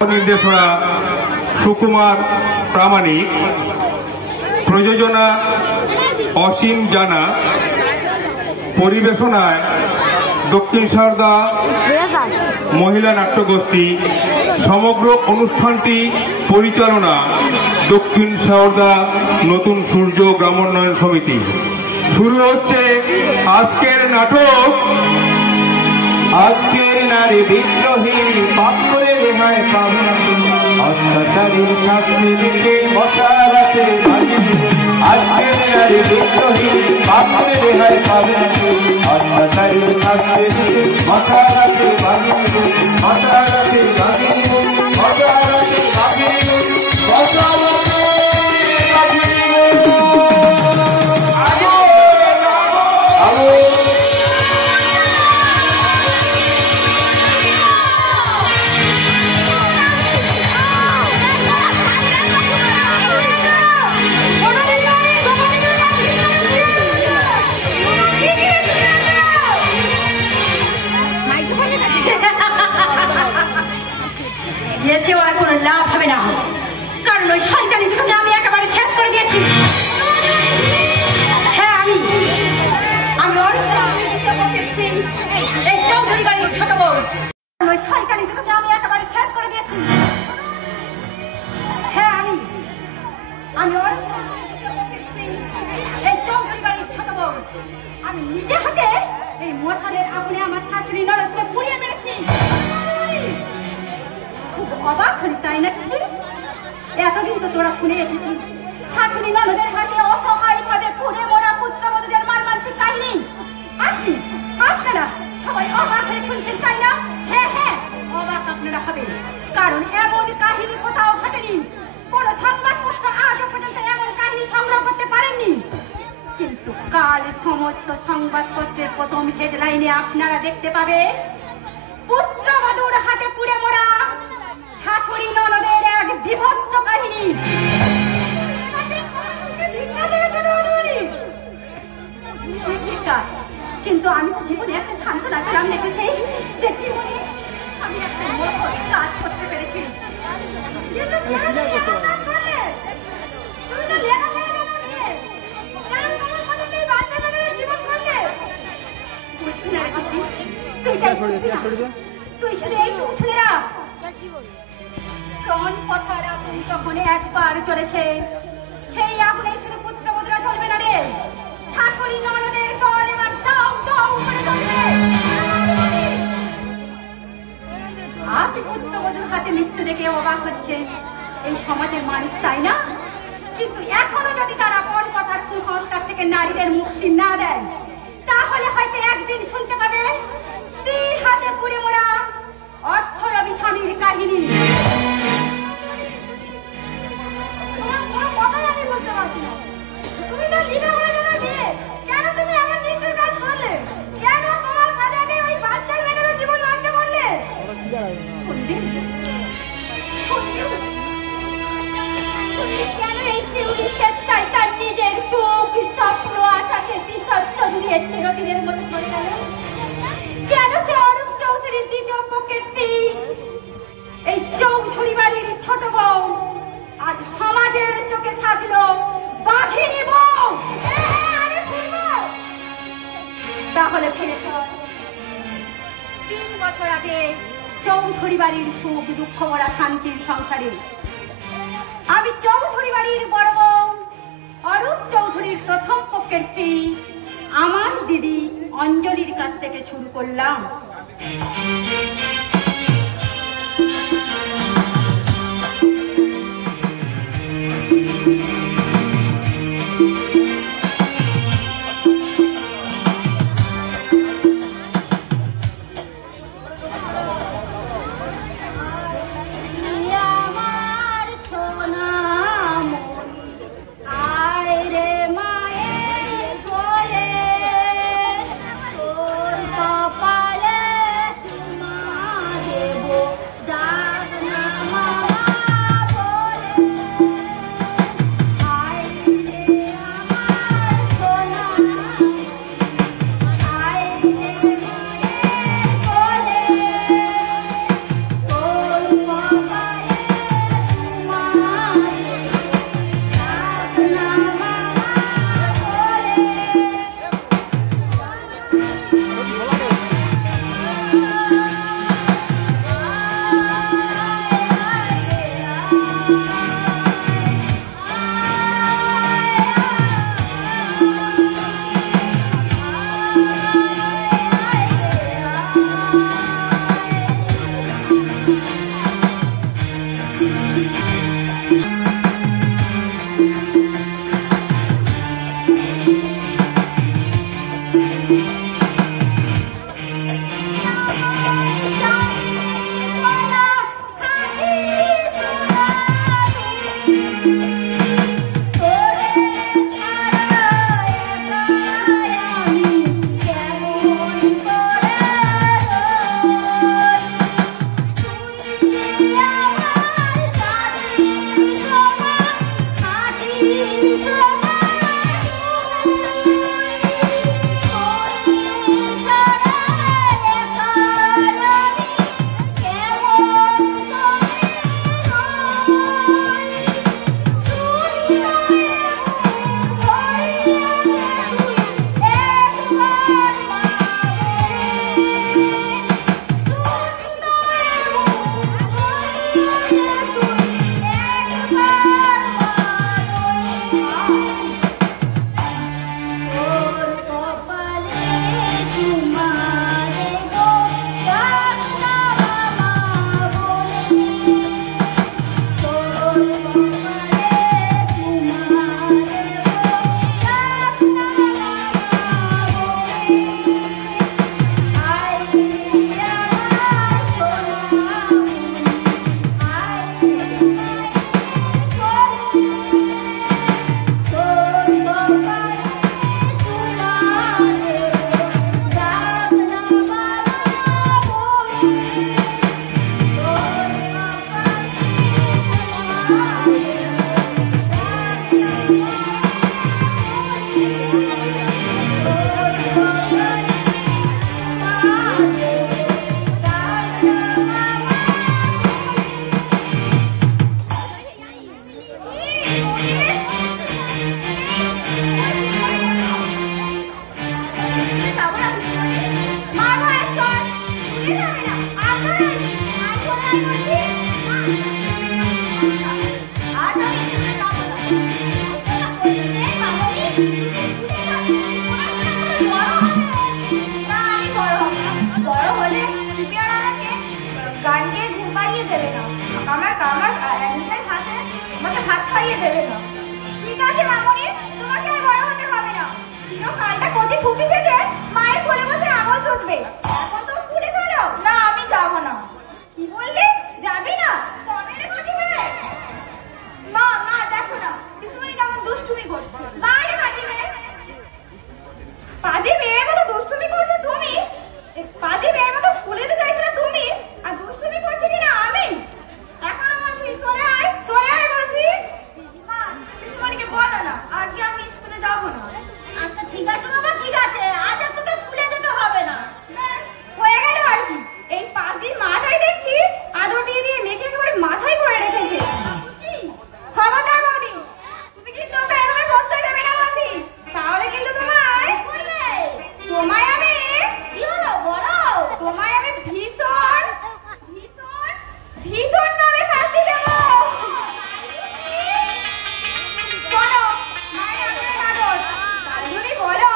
निर्देशना सुकुमार प्रामाणिक प्रयोजना असीम जाना परिवेशनाय दक्षिण सारदा महिला नाट्यगोष्ठी समग्र अनुष्ठानटी परिचालना दक्षिण सारदा नतून सूर्य ग्रामोन्नयन समिति शुरू होच्छे आजकेर नाटक आजकेर नारी विद्रोही पाप करे रेहाई पाबे अत्याचारीर शास्ति दिते बसा राते आजकेर नारी विद्रोही पाप करे रेहाई पाबे अत्याचारीर शास्ति दिते बसा राते बसा राते बसा राते बसा लाभ হবে না কারণ ওই শয়তানি থেকে আমি একেবারে শেষ করে দিয়েছি। হ্যাঁ আমি এই চৌধুরী বাড়ির ছোট বউ ওই শয়তানি থেকে আমি একেবারে শেষ করে দিয়েছি। হ্যাঁ আমি এই চৌধুরী বাড়ির ছোট বউ আমি নিজে হাতে এই মশালের আগুনে আমার শাশুড়ি ননদকে পুড়িয়ে মেরেছি। অবাক হলি তাই না কিসে? এতদিন তো তোরা শুনে এসেছিস শাশুড়ি ননদের হাতে অসহায় ভাবে পুড়ে মরা পুত্রবধূদের মর্মান্তিক কাহিনী। আপনারা সবাই অবাক হয়ে শুনছেন তাই না? হ্যাঁ হ্যাঁ অবাক আপনারা হবেন, কারণ এমন কাহিনী কোথাও ঘটেনি। কোন সংবাদপত্র আজও পর্যন্ত এমন কাহিনী সংগ্রহ করতে পারেননি। কিন্তু কাল সমস্ত সংবাদপত্রের প্রথম হেডলাইনে আপনারা দেখতে পাবেন পুত্রবধূর হাতে পুড়ে মরা শাশুড়ি ননদের এক বিভৎস কাহিনী। কিন্তু আমি তো জীবনে একটা সান্ত্বনা পেলাম নাকি সেই যে জীবনে আমি একটা মহৎ কাজ করতে পেরেছি। তুই শুধু এই শুনে রাখ, রণ পথার আগুন যখন একবার চলেছে সেই আগুনে শুধু পুত্রবধূরা চলবে না রে, শাশুড়ি ননদের দল এবার দাও দাও করে চলবে। আজ পুত্রবধূর হাতে মৃত্যু দেখে অবাক হচ্ছে এই সমাজের মানুষ তাই না? কিন্তু এখনো যদি তারা রণ পথার কুসংস্কার থেকে নারীদের মুক্তি না দেয় তাহলে হয়তো একদিন শুনতে পাবে স্ত্রীর হাতে পুড়ে মরা অর্থরবি স্বামীর কাহিনী। চিরদিনের মতো চলে গেল কেন? সে অরূপ চৌধুরীর দ্বিতীয় পক্ষের স্ত্রী এই চৌধুরী বাড়ির ছোট বউ আজ সমাজের চোখে সাজলো বাঘিনী বউ। তাহলে ফিরে চল 3 বছর আগে চৌধুরী বাড়ির সুখ দুঃখ ভরা শান্তির সংসারে আমি চৌধুরী বাড়ির বড় বউ অরূপ চৌধুরীর প্রথম পক্ষের স্ত্রী আমার দিদি অঞ্জলির কাছ থেকে শুরু করলাম। দেবে না। ঠিক আছে মামনি, তোমাকে আর বড় হতে হবে না। চিরকালটা কচি খুপি সেজে মায়ের কোলে বসে আঙুল চুষবে। এখন তো স্কুলে চলো। না, আমি যাব না। কি বললে? যাবি না? তবে রে ফাতিমে। মা মা দেখো না, পিসমণি কেমন দুষ্টুমি করছে। বাইরে ফাতিমে। পাজি মেয়ের মতো দুষ্টুমি করছো তুমি? পাজি মেয়ের মতো স্কুলে যেতে চাইছো না তুমি, আর দুষ্টুমি করছি কিনা আমি? এখনো বলছি চলে আয় বলছি। মা পিসমণিকে বলো না আজকে আমি স্কুলে যাবো না। আচ্ছা ঠিক আছে বাবা, ঠিক আছে, আজ আর তোকে স্কুলে যেতে হবে না। হয়ে গেল আর কি। এই পাজি মাথায় দেখছি আদর দিয়ে দিয়ে মেয়েকে একেবারে মাথায় করে রেখেছে। খবরদার বৌদি, তুমি কিন্তু ওকে এভাবে প্রশ্রয় দেবে না বলছি, তাহলে কিন্তু তোমায় আমি কি হলো বলো, তোমায় আমি ভীষণ ভীষণ ভীষণ ভাবে শাস্তি দেবো। শোনো, মায়ের আদরের আদর, আর যদি বলো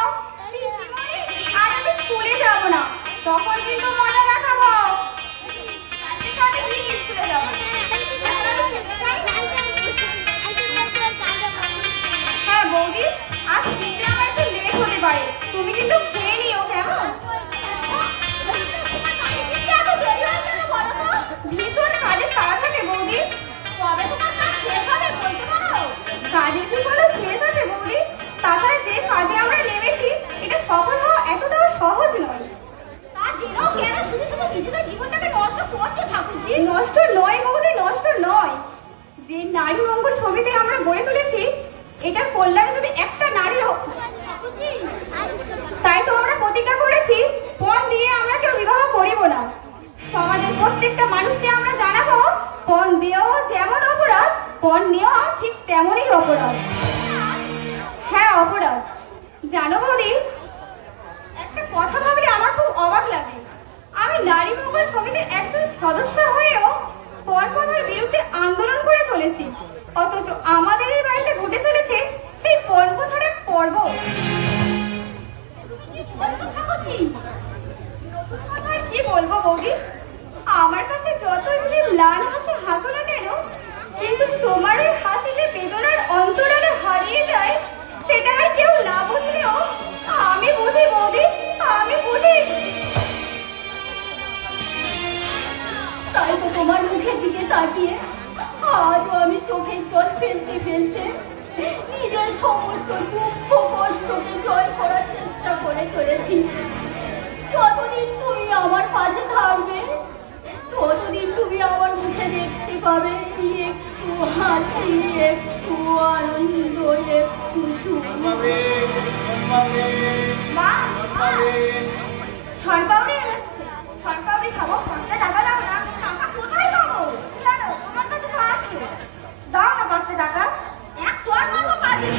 আর আমি স্কুলে যাবো না, তখন কিন্তু মজা দেখাবো। আমি ঠিক স্কুলে যাবো। হ্যাঁ বৌদি, আজ ফিরতে আমার একটু লেট হতে পারে, তুমি কিন্তু খেয়ে নিও কেমন? ভীষণ কাজের তাড়া থাকে বৌদি। কবে তোমার কাজ শেষ হবে বলতে পারো? কাজের কি কোনো শেষ আছে বৌদি? তাছাড়া যে কাজে আমরা নেমেছি এটা সফল হওয়া এতটাও সহজ নয়। তার জেনেও কেন শুধু শুধু নিজেদের জীবনটাকে নষ্ট করছে ঠাকুরজি? নষ্ট নয় বৌদি, নষ্ট নয়। যে নারী মঙ্গল সমিতি আমরা গড়ে তুলেছি, এটার কল্যাণে যদি একটা নারীর, তাই তো আমরা প্রতিজ্ঞা করেছি পণ দিয়ে আমরা কেউ বিবাহ করিব না। সমাজের প্রত্যেকটা মানুষকে আমরা জানাবো পণ দিয়েও যেমন অপরাধ, পণ নিয়েও ঠিক তেমনই অপরাধ। হ্যাঁ অপরাধ। জানো বৌদি, একটা কথা ভাবলে আমার খুব অবাক লাগে। আমি নারী মঙ্গল সমিতির একজন সদস্য হয়েও পণ প্রথার বিরুদ্ধে আন্দোলন করে চলেছি, অথচ আমাদের এই বাড়িতে ঘটে চলেছে সেই পণ প্রথার এক পর্ব। কি বলবো বৌদি, আমার কাছে যতই তুমি ম্লান হাসি হাসো না কেন, কিন্তু তোমার এই হাসিতে বেদনার অন্তরালে হারিয়ে যায়, সেটা আর কেউ না বুঝলেও আমি বুঝি বৌদি, আমি বুঝি। তাই তো তোমার মুখের দিকে তাকিয়ে আজও আমি চোখের জল ফেলতে ফেলতে নিজের সমস্ত দুঃখ কষ্টকে জয় করার চেষ্টা করে চলেছি। যতদিন তুমি আমার পাশে থাকবে, ততদিন তুমি আমার মুখে দেখতে পাবে একটু হাসি, একটু আনন্দ, একটু সুখ। সরপাউরি খাবো, 5টা টাকা দাও না। টাকা কোথায় পাবো? জানো তোমার কাছে তো আছে, দাও না 5টা টাকা। এক চোর মারবো পাজি,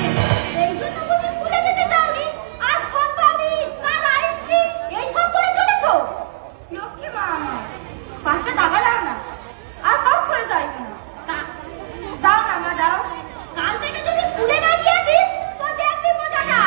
এই জন্য তুমি স্কুলে যেতে চাওনি, আর সরপাউরি আর আইসক্রিম এইসব করে চলেছো। লক্ষ্মী মা আমার, 5টা টাকা দাও না, আর কখনো চাইবো না। দাও না মা, দাও। কাল থেকে যদি স্কুলে না গিয়েছিস তো দেখবি মজাটা।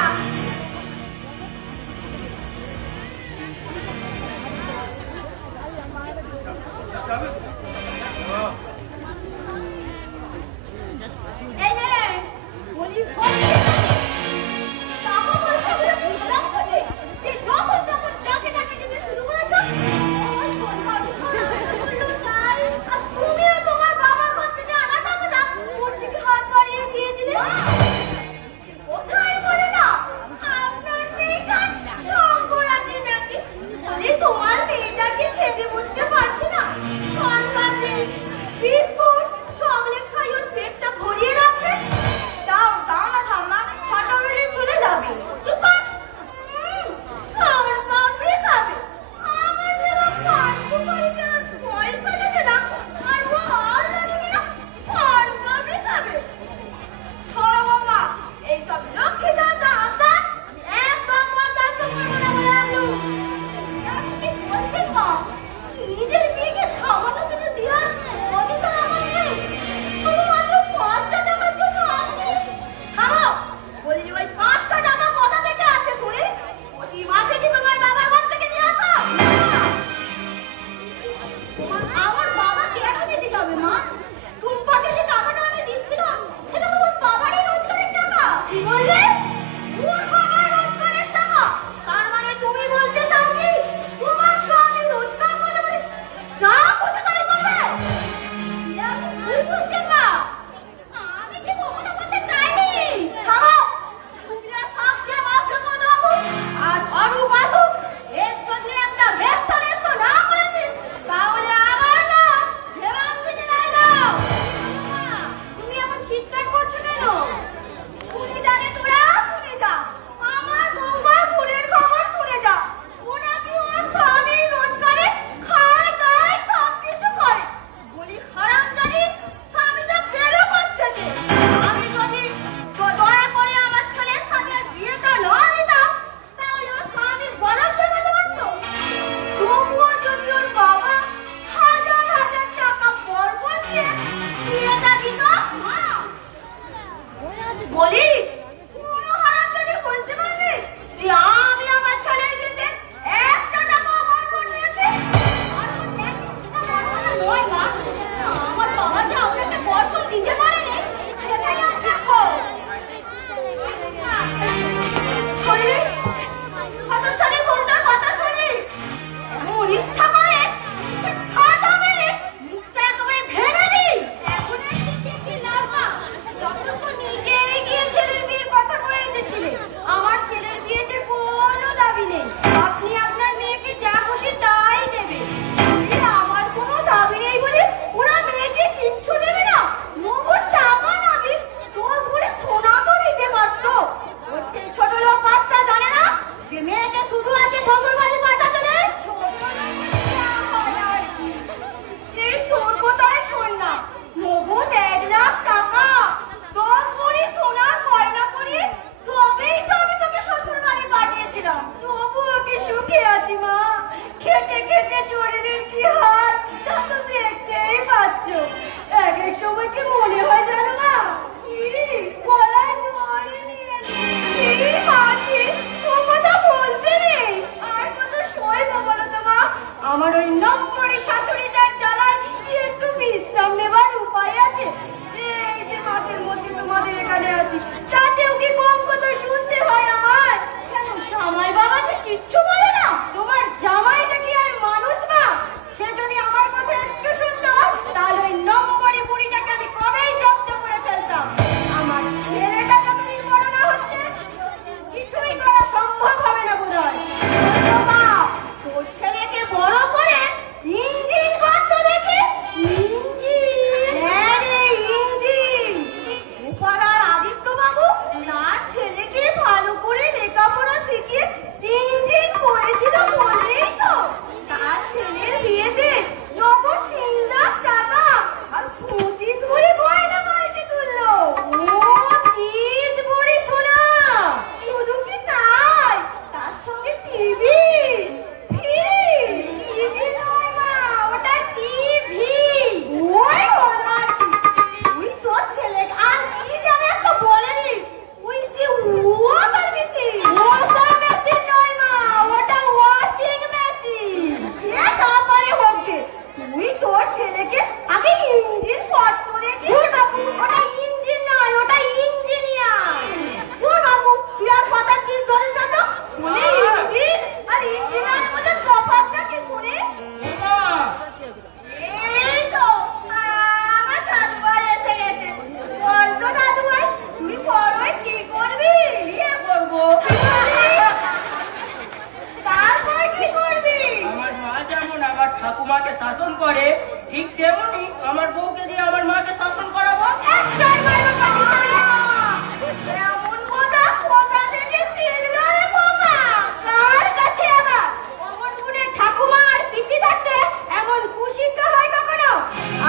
করে, ঠিক তেমনি আমার বউকে দিয়ে আমার মাকে শাসন করাবো।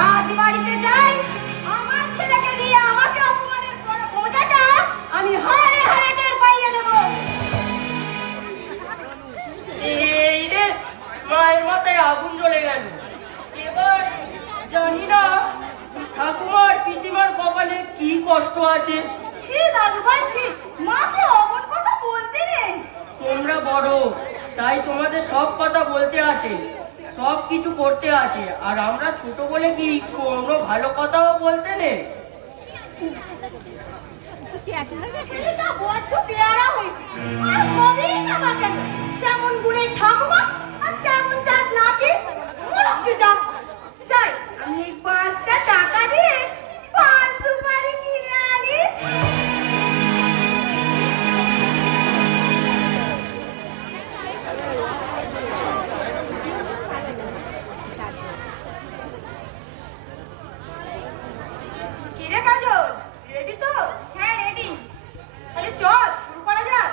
আজ বাড়িতে যাই, আমার ছেলেকে দিয়ে আমাকে অপমানের বোঝাটা আমি হারে হারে টের পাইয়ে দেব। এই রে, মায়ের মাথায় আগুন জ্বলে গেল। এবার জানি না ঠাকুমার পিসিমার কপালে কি কষ্ট আছে। সে দাদু ভাই, মাকে অমন কথা বলতে নেই। তোমরা বড়, তাই তোমাদের সব কথা বলতে আছে, সব কিছু করতে আছে, আর আমরা ছোট বলে কি কোনো ভালো কথাও বলতে নেই। যেমন গুণের ঠাকুমা আর তেমন তার নাতি। চাই আমি 5টা টাকা দিয়ে পান সুপারি কিনে আনি। কিরে কাজল, রেডি তো? হ্যাঁ রেডি। তাহলে চল শুরু করা যাক।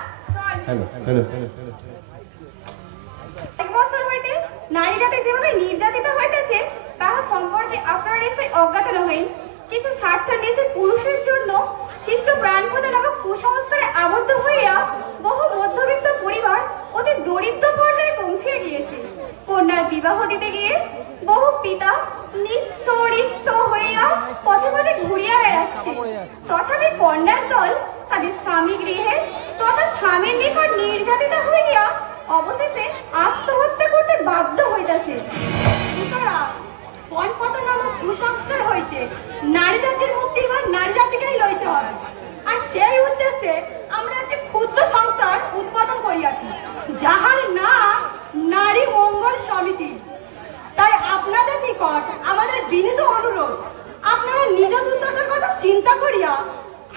এক বছর হইতে নারী জাতি যেভাবে নির্যাতিত হইতেছে তাহা সম্পর্কে আপনারা নিশ্চয়ই অজ্ঞাত নহেন। কিছু স্বার্থান্বেষী পুরুষের জন্য সৃষ্ট প্রাণপ্রদান এবং কুসংস্কারে আবদ্ধ হইয়া বহু মধ্যবিত্ত পরিবার অতি দরিদ্র পর্যায়ে পৌঁছিয়ে গিয়েছে। কন্যার বিবাহ দিতে গিয়ে বহু পিতা নিঃস্বরিক্ত হইয়া পথে পথে ঘুরিয়া বেড়াচ্ছে। তথাপি কন্যার দল তাদের স্বামী গৃহে তথা স্বামীর নিকট নির্যাতিত হইয়া অবশেষে আত্মহত্যা করতে বাধ্য হইতেছে। সুতরাং পণপতা নামক কুসংস্কার হইতে নারী জাতির মুক্তি বা নারী জাতিকেই লইতে হবে। আর সেই উদ্দেশ্যে আমরা একটি ক্ষুদ্র সংস্থার উৎপাদন করিয়াছি, যাহার নাম নারী মঙ্গল সমিতি। তাই আপনাদের নিকট আমাদের বিনীত অনুরোধ, আপনারা নিজ দুর্দশার কথা চিন্তা করিয়া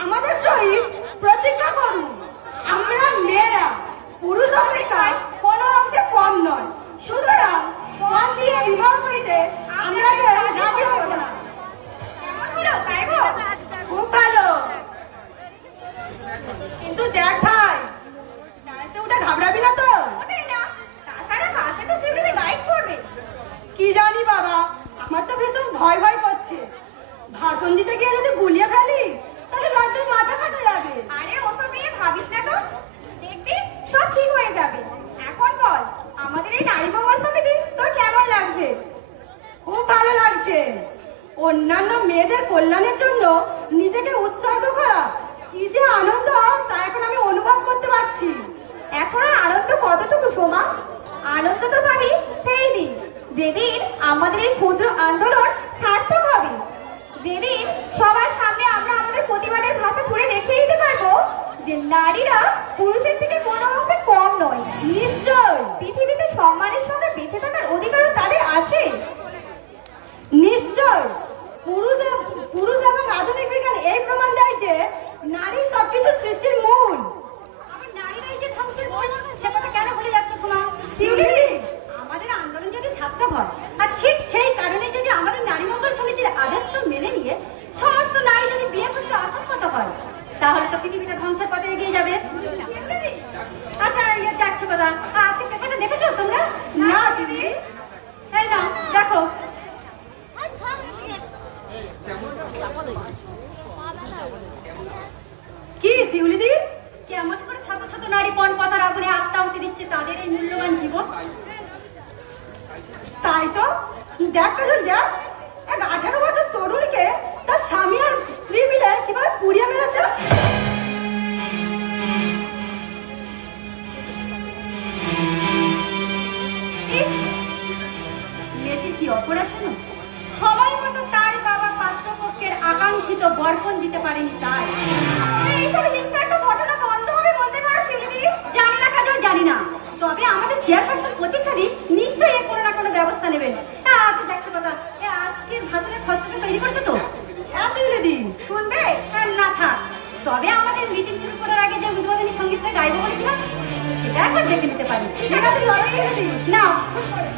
আমাদের সহিত প্রতিজ্ঞা করুন। আমরা মেয়েরা পুরুষ অপেক্ষায় কোনো অংশে কম নয়, সুতরাং পণ দিয়ে বিবাহ করিতে আমরা রাজি হব না। খুব ভালো, কিন্তু দেখ ভাই, ওটা ঘাবড়াবি না তো? তাছাড়া কাছে তো সেগুলি গাইড করবে। কি জানি বাবা, আমার তো ভীষণ ভয় ভয় করছে। ভাষণ দিতে গিয়ে যদি গুলিয়ে ফেলি তাহলে রাজ্যের মাথা কাটা যাবে। আরে ওসব নিয়ে ভাবিস না তো, দেখবি সব ঠিক হয়ে যাবে। এখন বল, আমাদের এই নারী মঙ্গল সমিতি তোর কেমন লাগছে? খুব ভালো লাগছে। অন্যান্য মেয়েদের কল্যাণের জন্য নিজেকে উৎসর্গ করা কি যে আনন্দ তা এখন আমি অনুভব করতে পারছি। এখন আর আনন্দ কতটুকু সোমা? আনন্দ তো পাবি সেই দিন যেদিন আমাদের এই ক্ষুদ্র আন্দোলন সার্থক হবে, যেদিন সবার সামনে আমরা আমাদের প্রতিবাদের ভাষা ছুড়ে দেখিয়ে দিতে পারবো যে নারীরা পুরুষের থেকে কোনো অংশে কম নয়। নিশ্চয় পৃথিবীতে সম্মানের সঙ্গে বেঁচে থাকার অধিকারও তাদের আছে। নিশ্চয় পুরুষ এবং আধুনিক বিজ্ঞান এই প্রমাণ দেয় যে নারী সবকিছু সৃষ্টির মূল। আমার নারীরাই যে ধ্বংসের মূল, সে কথা কেন ভুলে যাচ্ছ শোনা? আমাদের আন্দোলন যদি সার্থক হয়, আর ঠিক সেই কারণে যদি আমাদের নারী মঙ্গল সমিতির আদর্শ মেনে নিয়ে সমস্ত নারী যদি বিয়ে করতে অসম্মত হয়, তাহলে তো পৃথিবীটা ধ্বংসের পথে এগিয়ে যাবে। আচ্ছা যাচ্ছে কথা, পেপারটা দেখেছো তোমরা? না দিদি, এই নাও দেখো। কি শিউলি দি, কেমন করে শত শত নারী পণপতার আগুনে আত্মাহুতি দিচ্ছে তাদের এই মূল্যবান জীবন। তাই তো দেখ কাজল, দেখ এক 18 বছর তরুণীকে তার স্বামী আর স্ত্রী মিলে কিভাবে পুড়িয়ে মেরেছে। মেয়েটি কি অপরাধ ছিল? সময় মতো তার বাবা পাত্রপক্ষের আকাঙ্ক্ষিত বর্পণ দিতে পারেনি, তাই এইসব হিংসার ঘটনা বন্ধ হবে বলতে পারো শিউলি? জানি না কাজল, জানি না, তবে আমাদের চেয়ারপারসন প্রতীক্ষাদি নিশ্চয়ই কোনো না কোনো ব্যবস্থা নেবেন। তো দেখছো কথা, আজকের ভাষণের খসড়া তৈরি করেছো তো? হ্যাঁ শিউলি দি, শুনবে? না থাক, তবে আমাদের মিটিং শুরু করার আগে যে উদ্বোধনী সঙ্গীতটা গাইবো বলেছিলাম সেটা একবার দেখে নিতে পারি। ঠিক আছে চলো শিউলি দি, নাও শুরু করো।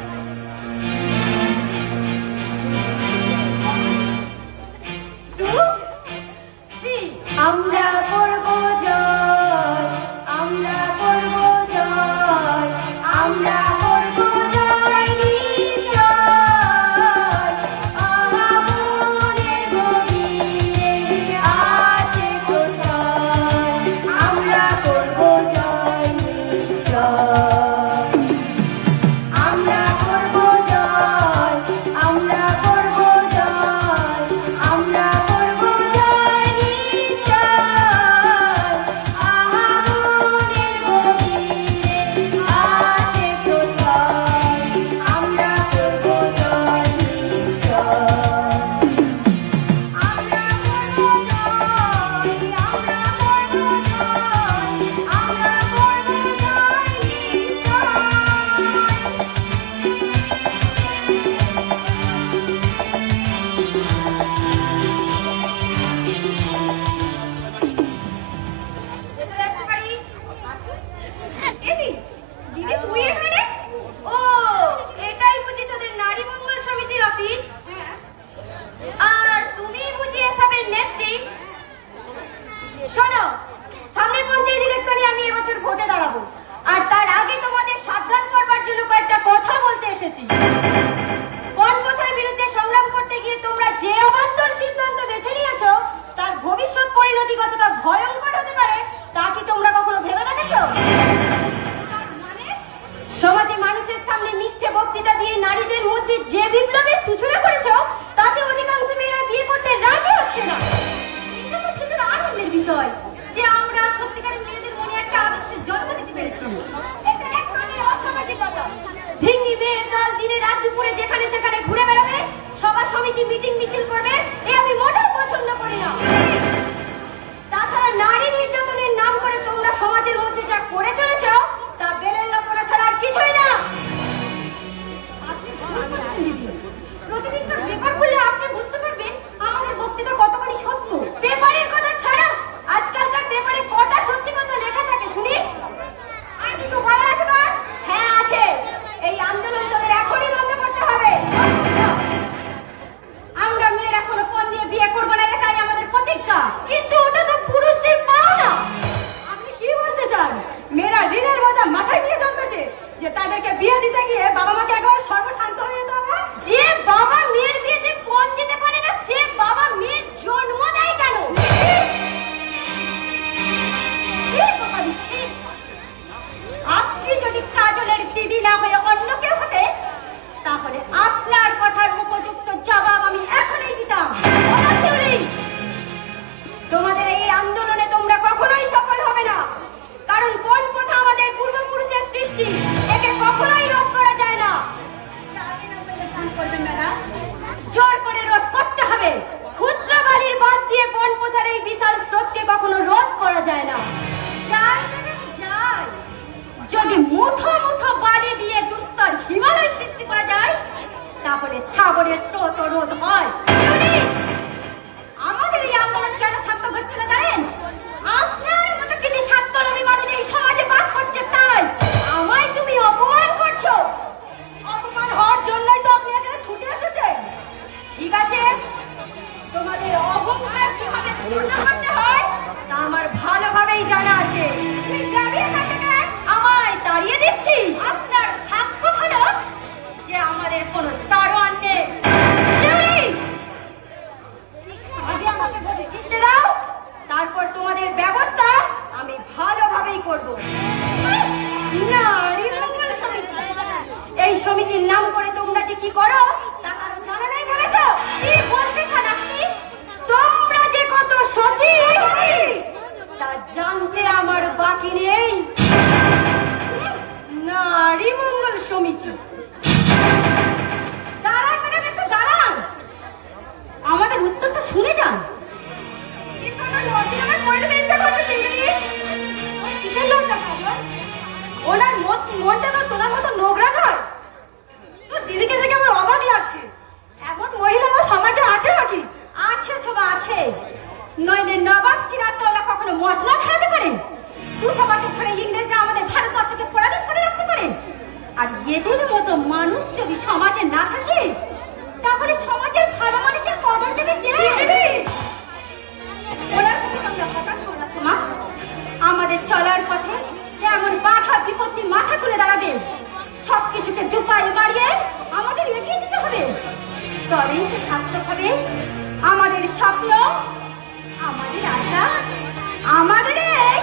ভোটে দাঁড়াবো, আর তার আগে তোমাদের সাবধান করবার জন্য কয়েকটা কথা বলতে এসেছি। পণপ্রথার বিরুদ্ধে সংগ্রাম করতে গিয়ে তোমরা যে অবান্তর সিদ্ধান্ত বেছে নিয়েছো, তার ভবিষ্যৎ পরিণতি কতটা ভয়ঙ্কর হতে পারে তা কি তোমরা কখনো ভেবে দেখেছো? সমাজে মানুষের সামনে মিথ্যে বক্তৃতা দিয়ে নারীদের মধ্যে যে বিপ্লবের সূচনা করেছো, তাতে অধিকাংশ মেয়েরা বিয়ে করতে রাজি হচ্ছে না। এটা তো কিছুটা আনন্দের বিষয় যে আমরা সত্যিকারের মেয়েদের মনে একটা আদর্শের জন্ম দিতে পেরেছি। এটা এক ধরনের অসামাজিকতা। ধিঙ্গি মেয়ের দল দিনে রাত দুপুরে যেখানে সেখানে ঘুরে বেড়াবে, সভা সমিতি মিটিং মিছিল করবে, এ আমি মোটেও পছন্দ করি না। তাছাড়া নারী নির্যাতনের নাম করে তোমরা সমাজের মধ্যে যা করে চলেছো, তা বেলের লপনা ছাড়া আর কিছুই না। প্রতিদিনকার পেপার খুললে আপনি বুঝতে পারবেন আমাদের বক্তৃতা কতখানি সত্য। পেপারের কথা ছাড়া আজকালকার পেপারে কটা সত্যি কথা লেখা থাকে শুনি? আর কিছু বলার আছে না? হ্যাঁ আছে। এই আন্দোলন তোদের এখনই বন্ধ করতে হবে। আমরা মেয়েরা কোনো পণ দিয়ে বিয়ে করবো না, এটাই আমাদের প্রতিজ্ঞা। কিন্তু ওটা তো পুরুষদের পাও না। আপনি কি বলতে চান? মেয়েরা ঋণের বোঝা মাথায় নিয়ে জন্মেছে যে তাদেরকে বিয়ে দিতে গিয়ে বাবা মাকে একবার সর্বশান্ত হয়ে যেতে হবে? যে বাবা মেয়ের বিয়েতে পণ দিতে পারে না, সে বাবা মেয়ের জন্ম দেয় কেন? আপনি যদি কাজলের দিদি না হয়ে অন্য কেউ হতে, তাহলে আপনার কথার উপযুক্ত জবাব আমি এখনই দিতাম। তোমাদের এই আন্দোলনে তোমরা কখনোই সফল হবে না, কারণ পণপ্রথা আমাদের পূর্বপুরুষের সৃষ্টি, একে কখনোই রোধ করা যায় না। জোর করে রোধ করতে হবে। ক্ষুদ্র বালির বাঁধ দিয়ে পণপ্রথার এই বিশাল স্রোতকে কখনো রোধ করা যায় না। যদি মুঠো মুঠো বালি দিয়ে দুস্তর হিমালয় সৃষ্টি করা যায়, তাহলে সাগরের স্রোত রোধ হয়। আমাদের এই আন্দোলন কেন সার্থক হচ্ছে না জানেন? আপনার মতো কিছু স্বার্থলোভী মানুষ এই সমাজে বাস করছে, তাই আমায় তুমি অপমান করছো। অপমান হওয়ার জন্যই তো আপনি এখানে ছুটে এসেছেন। ঠিক আছে, তোমাদের অহংকার কিভাবে পূর্ণ করতে হয় তা আমার ভালোভাবেই জানা আছে। তুই দাঁড়িয়ে থাকে না, আমায় তাড়িয়ে দিচ্ছিস? আপনার ভাগ্য ভালো যে আমাদের কোনো দারোয়ান নেই। তারপর তোমাদের ব্যবস্থা আমি ভালোভাবেই করব। নারী মঙ্গল সমিতি, এই সমিতির নাম করে তোমরা যে কি করো তা কারো জানা নেই ভেবেছ? কি বলতে চান আপনি? তোমরা যে কত সতী তা জানতে আমার বাকি নেই। নারী মঙ্গল সমিতি, দাঁড়ান ম্যাডাম, একটু দাঁড়ান, আমাদের উত্তরটা শুনে যান। ওনার মনটা তো তোলার মতো নোংরা নয়। তো দিদিকে দেখে আমার অবাক লাগছে। এমন মহিলা সমাজে আছে নাকি? আছে, সব আছে। নইলে নবাব সিরাজদৌল্লা কখনো মশলা খেলাতে পারে? 200 বছর ধরে ইংরেজরা আমাদের ভারতবর্ষকে পরাধীন করে রাখতে পারে? আর এদের মতো মানুষ যদি সমাজে না থাকে, তাহলে সমাজের ভালো মানুষের কদর দেবে কে? আমাদের চলার পথে এমন বাধা বিপত্তি মাথা তুলে দাঁড়াবে, সবকিছুকে দুপাল মারিয়ে আমাদের এগিয়ে দিতে হবে। তবেই তো সার্থক হবে আমাদের স্বপ্ন, আমাদের আশা, আমাদের এই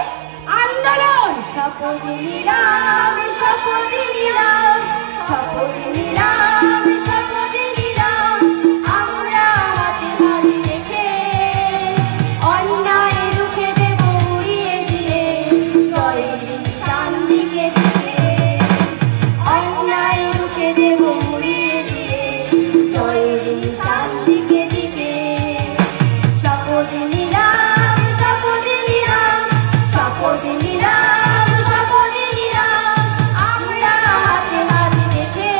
আন্দোলন। শপথ নিলাম, শপথ নিলাম, শপথ নিলাম, শপথ নিলাম, আমরা হাতে হাতে রেখে অন্যায় রুখে দেব উড়িয়ে দিয়ে, জয়ের শান্তিকে দিতে। অন্যায় রুখে দেব উড়িয়ে দিয়ে, জয়ের শান্তিকে দিতে। শপথ নিলাম, শপথ নিলাম, শপথ নিলাম, শপথ নিলাম, আমরা হাতে হাতে রেখে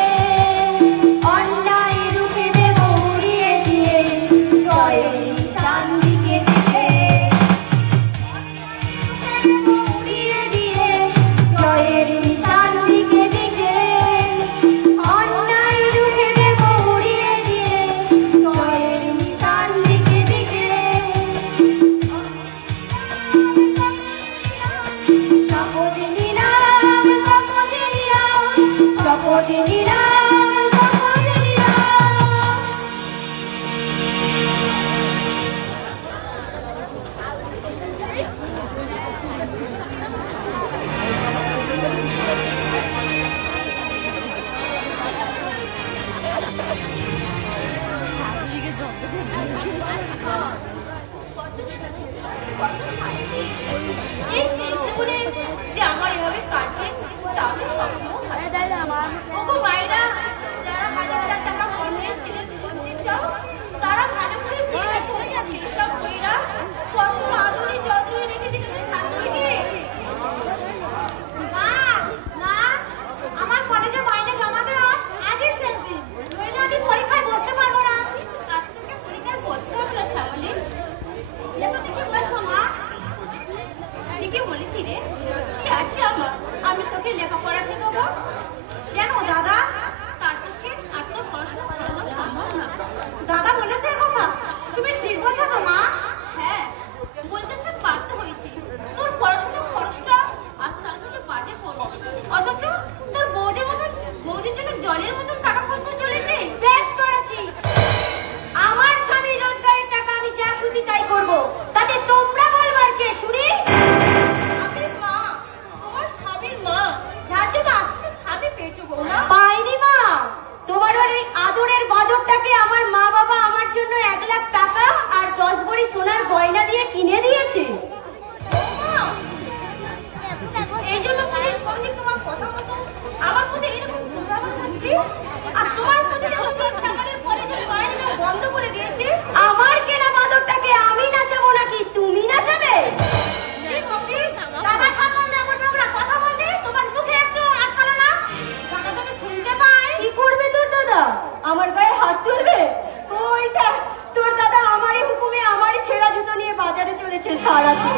এসেছে সারাতে।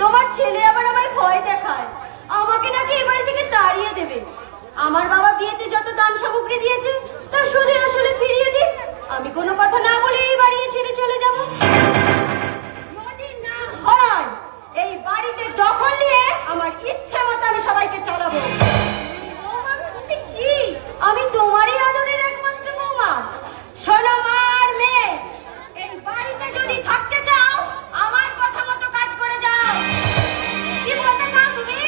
তোমার ছেলে আবার আমায় ভয় দেখায়, আমাকে নাকি এ বাড়ি থেকে তাড়িয়ে দেবে। আমার বাবা বিয়েতে যত দান সামগ্রী দিয়েছে তার সুদে আসলে ফিরিয়ে দিক, আমি কোনো কথা না বলে এই বাড়ি ছেড়ে চলে যাব। যদি না হয় এই বাড়িতে দখল নিয়ে আমার ইচ্ছা মতো আমি সবাইকে চালাবো। কি আমি তোমারই আদরের একমাত্র বৌমা। শোনো মা আর মেয়ে, এই বাড়িতে যদি থাকতে চাও আমার কথা মতো কাজ করে যাও। কি বলতে চাও তুমি?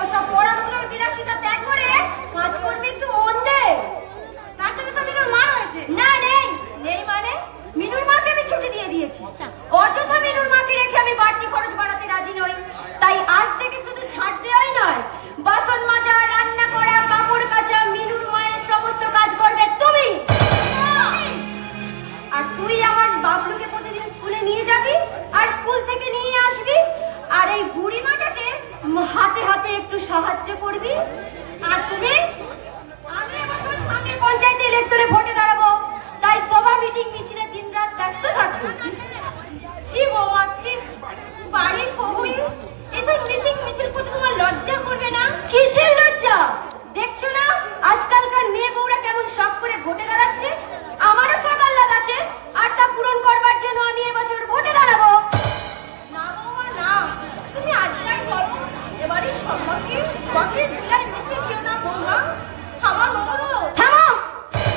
ওসব পড়াশোনার বিলাসিতা ত্যাগ করে কাজ করবে একটু মন দে। তার জন্য তো মিনুর মা রয়েছে। না নেই। নেই মানে? মিনুর মাকে আমি ছুটি দিয়ে দিয়েছি। অযথা মিনুর মাকে রেখে আমি বাড়তি খরচ বাড়াতে রাজি নই। তাই আজ থেকে শুধু ছাড় দেওয়াই নয়, বাসন মাজা, রান্না করা, কাপড় কাচা, মিনুর মায়ের সমস্ত কাজ করবে তুমি। আর তুই আমার বাবলুকে প্রতিদিন স্কুলে নিয়ে যাবি আর স্কুল থেকে নিয়ে আসবি, আর এই বুড়িমাটাকে হাতে হাতে একটু সাহায্য করবি। আর তুমি? আমি এবছর সামনের পঞ্চায়েত ইলেকশনে ভোটে দাঁড়াবো, তাই সভা মিটিং মিছিলে দিনরাত ব্যস্ত থাকবো। ছি বৌমা ছি, বাড়ির বহুই এসব মিটিং মিছিল করতে তোমার লজ্জা করবে না? কিসের লজ্জা? দেখছো না আজকালকার মেয়ে বউরা কেমন শখ করে ভোটে দাঁড়াচ্ছে? আমারও সব আহ্লাদ আছে, আর তা পূরণ করবার জন্য আমি এবছর ভোটে দাঁড়াবো। না বৌমা না, তুমি আজ যাই করো, এবারই সম্পর্কে বাকি জুলাই মিশে দিও না বৌমা। আমার মহরো থামো।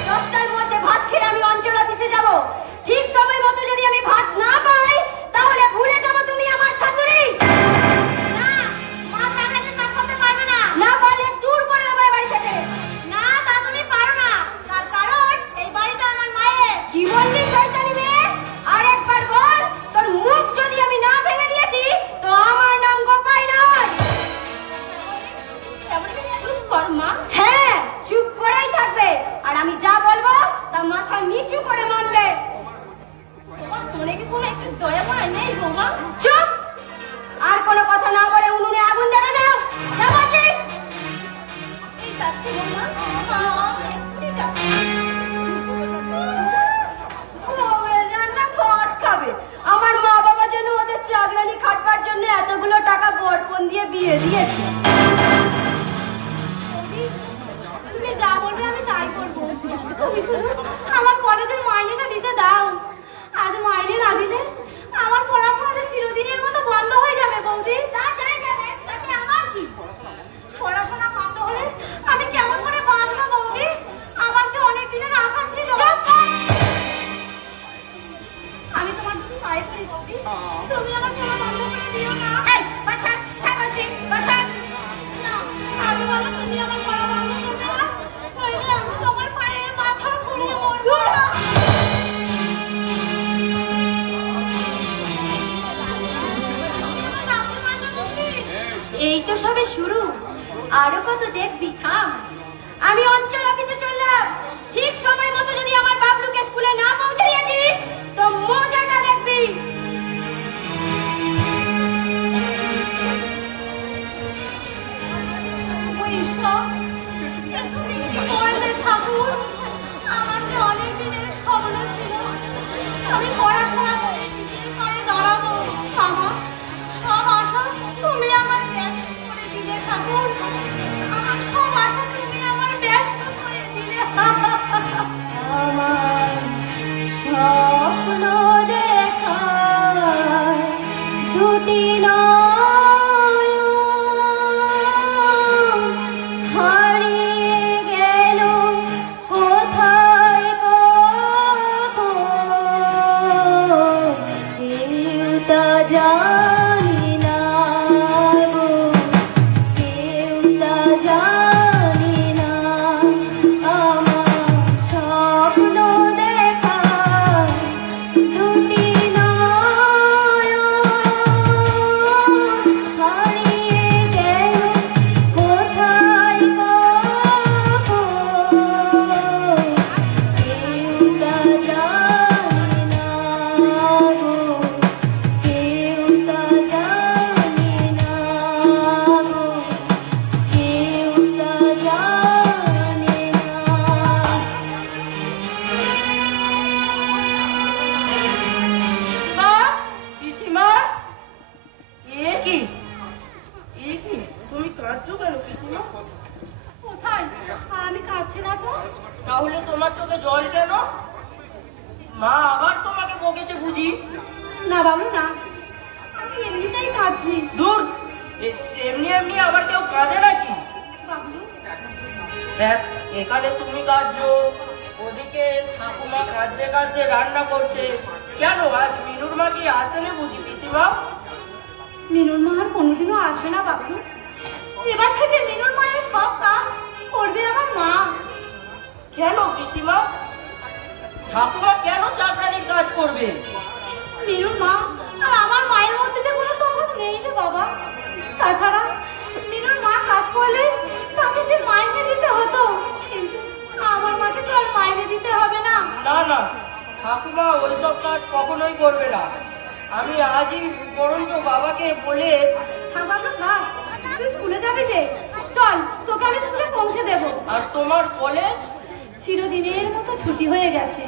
10টার মধ্যে ভাত খেয়ে আমি অঞ্চল অফিসে যাব। ঠিক সময় মতো যদি আমি ভাত না পাই তাহলে ভুলে যাবো তুমি আমার শাশুড়ি। না, মা থাকলে তো কাজ করতে পারবে না। না পারলে দূর করে দেবো এই বাড়ি থেকে। না, তা তুমি পারো না, তার কারণ এই বাড়িটা আমার মায়ের। কি বললি শয়তানি মেয়ে? আর একবার বল, তোর মুখ যদি আমি না ভেঙে দিয়েছি তো আমার নাম গোপাই নয়। চুপ কর মা। হ্যাঁ, চুপ করেই থাকবে, আর আমি যা বলবো তা মাথা নিচু করে মানবে। মনে কি কোনো একটু জোরে পড়া নেই বৌমা? চুপ! আর কোনো কথা না বলে উনুনে আগুন দেবে যাও। যা বলছি। এই যাচ্ছে বৌমা। ঠিক আছে। ওদের রান্না ভাত খাবে। আমার মা বাবা যেন ওদের চাকরানি খাটবার জন্য এতগুলো টাকা বরপণ দিয়ে বিয়ে দিয়েছে। তুমি যা বলবে আমি তাই করবো। তুমি শুধু আমার কলেজের মাইনেটা দিতে দাও। আজ মাইনে না দিলে আমার পড়াশোনা চিরদিনের মতো বন্ধ হয়ে যাবে বৌদি। তা যাই যাবে, তাতে আমার কি? পড়াশোনা বন্ধ হলে আমি কেমন করে বাঁচবো বৌদি? আমার তো অনেক দিনের আশা ছিল। আমি তোমার পায়ে পড়ি বৌদি, তুমি আমার পড়া বন্ধ করে দিও না। এই বাছা, ছাড় বলছি, বাছা। না, আমি বলো তুমি আমার পড়া বন্ধ করবে না, নইলে আমি তোমার পায়ে মাথা ঘুরিয়ে মরবো। এই তো সবে শুরু, আরো কত দেখবি, থাম। আমি অঞ্চল অফিসে চললাম। ঠিক সময় মতো যদি আমার বাবলুকে স্কুলে না পৌঁছে দিয়েছিস তো মজাটা দেখবি। তুমি কি করলে ঠাকুর? আমার যে অনেক দিনের স্বপ্ন ছিল আমি পড়াশোনা করে নিজের পায়ে দাঁড়াবো। আমার সব আশা তুমি আমার ব্যর্থ করে দিলে ঠাকুর। আমার সব আশা তুমি আমার ব্যর্থ করে দিলে। আমার স্বপ্ন দেখার দুটি হারিয়ে গেল কোথায় কেউ তা জানি না গো, কেউ তা জানি না। আমার স্বপ্ন দেখার দুটি হারিয়ে গেল কোথায় কেউ তা জানি না গো, কেউ তা বকেছে বুঝি? না বাবু না, আমি এমনিতেই কাঁদছি। দূর, এমনি এমনি আবার কেউ কাঁদে নাকি? বাবলু, দেখ, এখানে তুমি কাঁদছো, ওদিকে ঠাকুমা কাঁদতে কাঁদতে রান্না করছে। কেন আজ মিনুর মা কি আসেনি বুঝি পিসিমা? মিনুর মা আর কোনোদিনও আসবে না বাবলু। এবার থেকে মিনুর মায়ের সব কাজ করবে আমার মা। কেন পিসিমা? ঠাকুমা কেন চাকরানির কাজ করবে? মিনুর মা আর আমার মায়ের মধ্যে যে কোনো তফাৎ নেই রে বাবা। তাছাড়া মিনুর মা কাজ করলে তাকে যে মাইনে দিতে হতো, কিন্তু আমার মাকে তো আর মাইনে দিতে হবে না। না না, ঠাকুমা ওইসব কাজ কখনোই করবে না। আমি আজই বরঞ্চ বাবাকে বলে। থাক বাবলু থাক, তুই স্কুলে যাবি যে, চল তোকে আমি স্কুলে পৌঁছে দেবো। আর তোমার কলেজ? চিরদিনের মতো ছুটি হয়ে গেছে।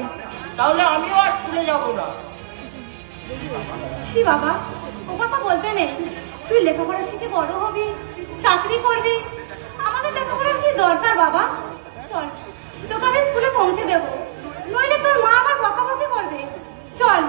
তাহলে আমিও আর স্কুলে যাব না। ছি বাবা, ও কথা বলতে নেই। তুই লেখাপড়া শিখে বড় হবি, চাকরি করবি, আমাদের লেখাপড়ার কি দরকার বাবা? চল তোকে আমি স্কুলে পৌঁছে দেবো, নইলে তোর মা আবার বকাবকি করবে। চল।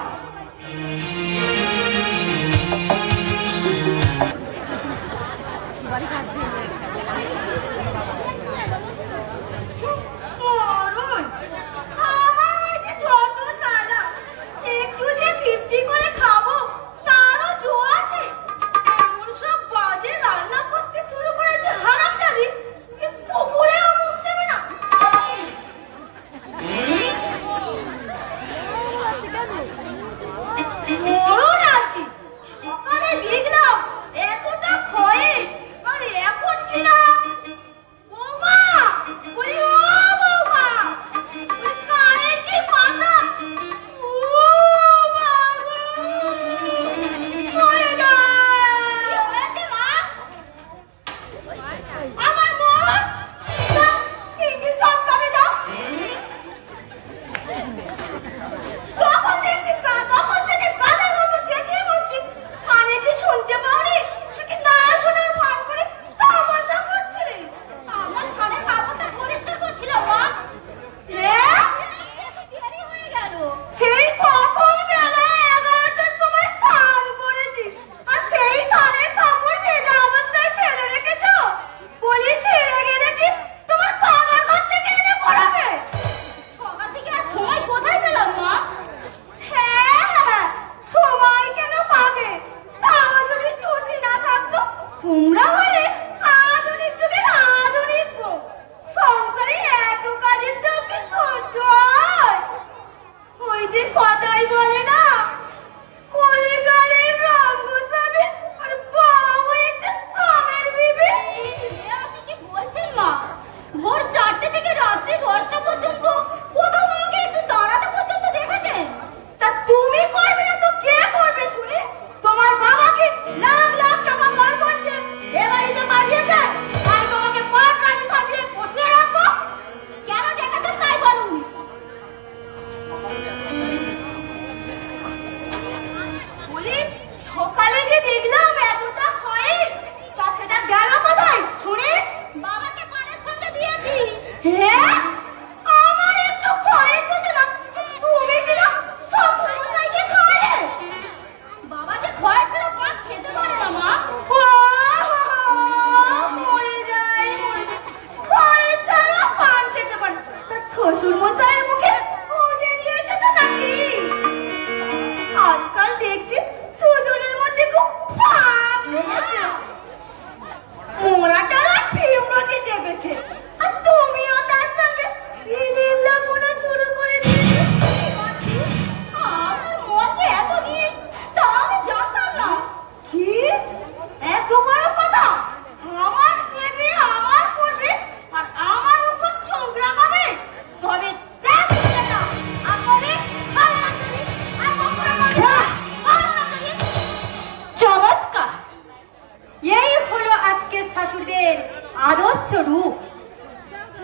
আদর্শ রূপ।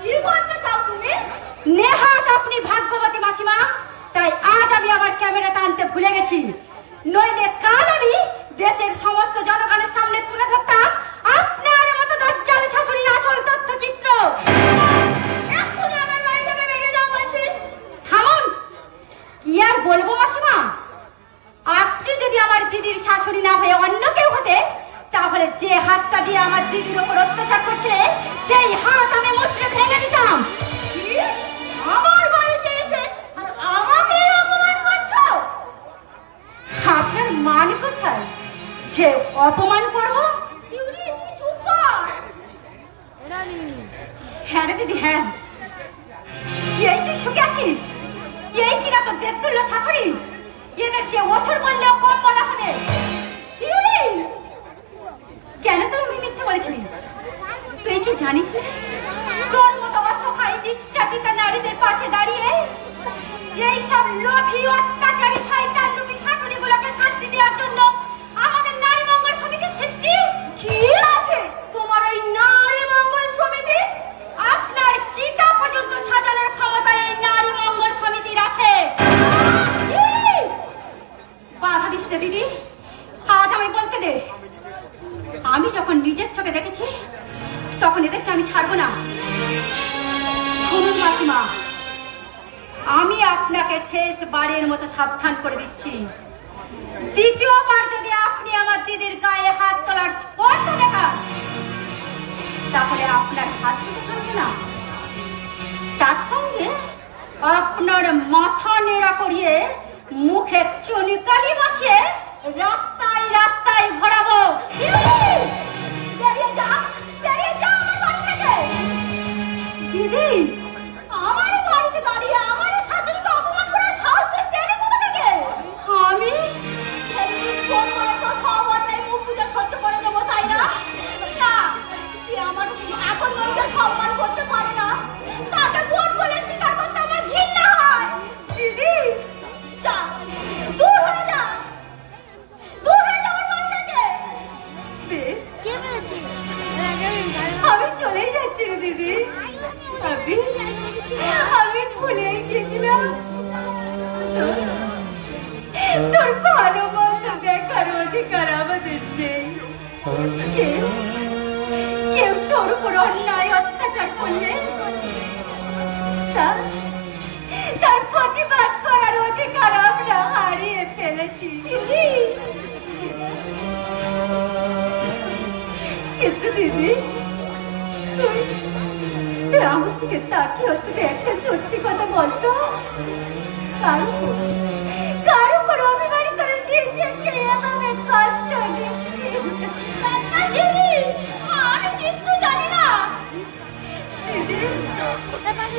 কি বলতে চাও তুমি? নেহাত আপনি ভাগ্যবতী মাসিমা, তাই আজ আমি আমার ক্যামেরাটা আনতে ভুলে গেছি, নইলে কাল আমি দেশের সমস্ত জনগণের সামনে তুলে ধরতাম আপনার মতো দাজ্জাল শাশুড়ির আসল তথ্যচিত্র। এক্ষুনি আমার বাড়ি থেকে বেরিয়ে যাও বলছি। থামুন, কি আর বলবো মাসিমা, না হয়ে অন্য কেউ হতে, তাহলে যে হাতটা দিয়ে আমার দিদির উপর অত্যাচার করছে সেই হাত আমি মুচড়ে ভেঙে দিতাম। কি? আমার বাড়িতে এসে আর আমাকে অপমান করছো? আপনার মান কোথায় যে অপমান করবো? শিউলি, তুই চুপ কর। হ্যাঁ রে দিদি, হ্যাঁ। এই তুই সুখে আছিস? এই কিনা তো দেবতুল্য শাশুড়ি, এদেরকে অসুর বললেও কম বলা হবে। শিউলি, কেন তো আমি মিথ্যে বলেছিলি? তুই কি জানিস না তোর মতো অসহায় নির্যাতিতা নারীদের পাশে দাঁড়িয়ে এই সব লোভী অত্যাচারী শয়তান রূপী শাশুড়িগুলোকে শাস্তি দেওয়ার জন্য আমাদের নারী মঙ্গল সমিতির সৃষ্টি? কি আছে তোমার ওই নারী মঙ্গল সমিতি? আপনার চিতা পর্যন্ত সাজানোর ক্ষমতা এই নারী মঙ্গল সমিতির আছে। বাধা দিস না দিদি, আজ আমি বলতে দে। আমি যখন নিজের চোখে দেখেছি তখন এদেরকে আমি ছাড়বো না। শুনুন মাসিমা, আমি আপনাকে শেষবারের মতো সাবধান করে দিচ্ছি, দ্বিতীয়বার যদি আপনি আমার দিদির গায়ে হাত তোলার স্পর্শ দেখান তাহলে আপনার হাত থেকে থাকবে না, তার সঙ্গে আপনার মাথা নেড়া করিয়ে মুখে চুনকালি মাখিয়ে রাস্তায় রাস্তায় ঘোরাবো। বেরিয়ে যা, বেরিয়ে যা আমার বাড়ি থেকে। দিদি, আমার বাড়িতে দাঁড়িয়ে আমার শাশুড়িকে অপমান করার সাহস তুই পেলি কোথা থেকে? আমি ফোন করে তো সব অন্যায় মুখ বুঝে সহ্য করে নেবো, তাই না? না, তুই আমার এখন নইলে সম্মান করতে পারে না, তাকে ফোন করে স্বীকার করতে আমার ঘৃণা হয়। দিদি, যা, দূর হয়ে যা, দূর হয়ে যা আমার বাড়ি থেকে। বেশ, আমি চলেই যাচ্ছি রে দিদি। আমি ভুলে গেছিলাম তোর ভালো মন্দ দেখার অধিকার আমাদের নেই। কেউ তোর উপর অন্যায় অত্যাচার করলে তার প্রতিবাদ করার অধিকার আমরা হারিয়ে ফেলেছি। কিন্তু দিদি, তুই আমার থেকে তাকিয়ে তোকে একটা সত্যি কথা বলতো, কার উপর অভিমান করে দিয়েছে আমি কষ্ট দিচ্ছি? আমি কিচ্ছু জানি না।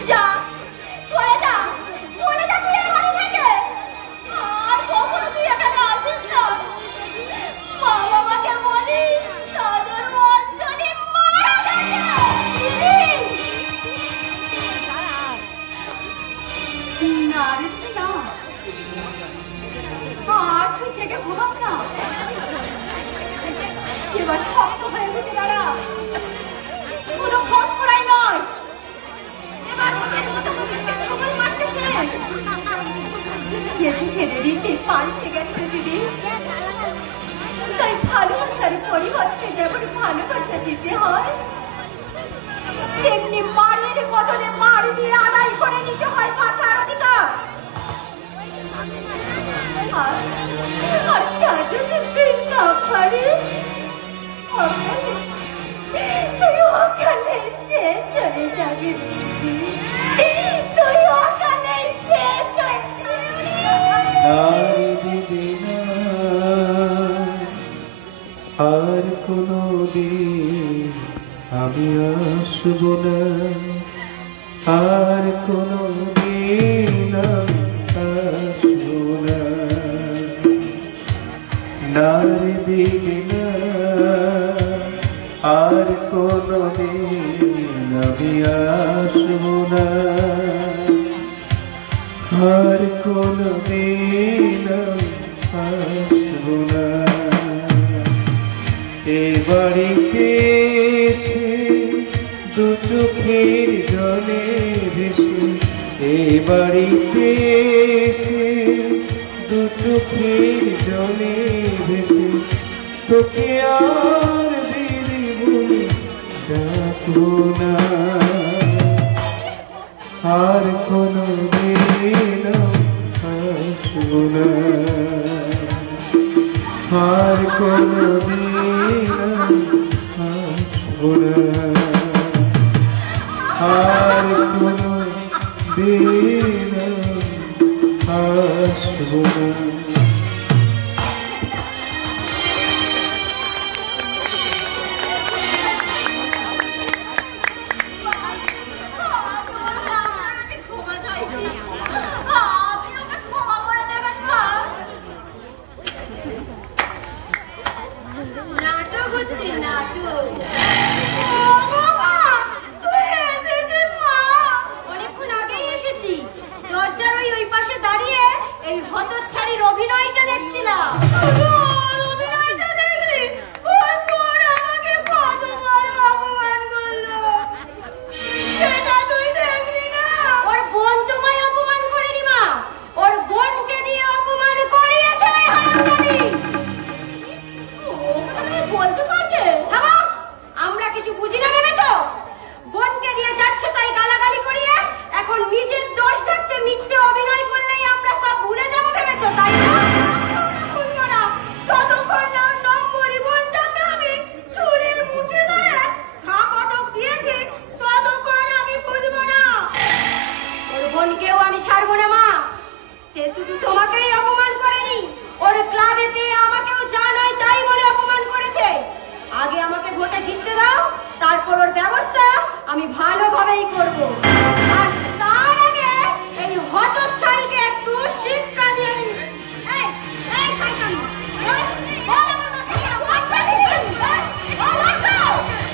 যা, চলে যা, চলে যা তুই বাড়ি থেকে, আর কখনো তুই এখানে আসিস না। মা বাবাকে বলিস তাদের অঞ্জলি মারা গেছে। না রে, না, আর তুই থেকে ঘুমাস না। এবার শক্ত হয়ে গেছে দাঁড়া, কোনো খোঁজ করাই নয়। এবার ছবল মারতে শেষ। রীতি পাল্টে গেছে দিদি, তাই ভালোবাসার পরিবর্তে যেমন ভালোবাসা দিতে হয় তেমনি মারের বদলে মার দিয়ে আদায় করে নিতে হয় বাঁচার অধিকার। আর তা যদি তুই না পারিস তুই ওখানে শেষ হয়ে যাবি দিদি, তুই ওখানে শেষ হয়ে দিদি না আর কোনো দিন আমি আসব না, আর কোনো দিন আসব না। নারী দিদি না আর কোনো দিন আমি আসব না, আর কোনো দিন আসব না। এ বাড়িতে দু চোখের জলে ভেসে, এ বাড়িতে দু চোখের জলে ভেসে তোকে আর দিদি বলে ডাকবো না, আর কোনো দিন আসব না, আর কোনদিন আসবো না, আর কোনদিন আসবো না। নাটক হচ্ছে নাটক। অনেকক্ষণ আগেই এসেছি, দরজার ওই পাশে দাঁড়িয়ে এই হতচ্ছাড়ির অভিনয়টা দেখছিলাম। ওর বোন তোমায় অপমান করেনি মা, ওর বোনকে দিয়ে অপমান করিয়েছে এই হারামজাদি। বলতে পারলে থামো, আমরা কিছু বুঝি না ভেবেছো? বোনকে দিয়ে যাচ্ছে তাই গালাগালি করিয়ে এখন নিজের দোষ থাকতে মিথ্যে অভিনয় করলেই আমরা সব ভুলে যাবো ভেবেছো, তাই না? বুঝবো না, যতক্ষণ না নম্বরি বোনটাকে আমি চুরির মুঠে ধরে খাপটক দিয়েছি ততক্ষণ আমি বুঝবো না। ওর বোনকেও আমি ছাড়বো না মা, সে শুধু তোমাকেই অপমান করেনি, ওর ক্লাবে পেয়ে আমাকেও যা নয় তাই বলে অপমান করেছে। আগে আমাকে ভোটে জিততে দাও, তারপর ওর ব্যবস্থা আমি ভালোভাবেই করব। আর তার আগে এই হতচ্ছাড়িকে একটু শিক্ষা দিয়ে দিই। এই এই শয়তান, বল বল আমার মাকে বাচ্চা দিবি, বল বাচ্চা